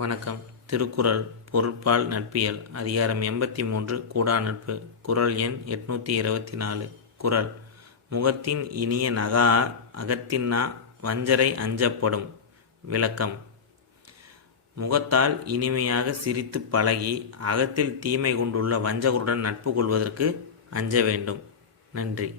வணக்கம். திருக்குறள் பொருட்பால் நட்பியல் அதிகாரம் எண்பத்தி மூன்று கூடா நட்பு குறள் எண் எட்நூற்றி இருபத்தி நாலு குறள். முகத்தின் இனிய நகா அகத்தின்னா வஞ்சரை அஞ்சப்படும். விளக்கம். முகத்தால் இனிமையாக சிரித்து பழகி அகத்தில் தீமை கொண்டுள்ள வஞ்சகருடன் நட்பு கொள்வதற்கு அஞ்ச வேண்டும். நன்றி.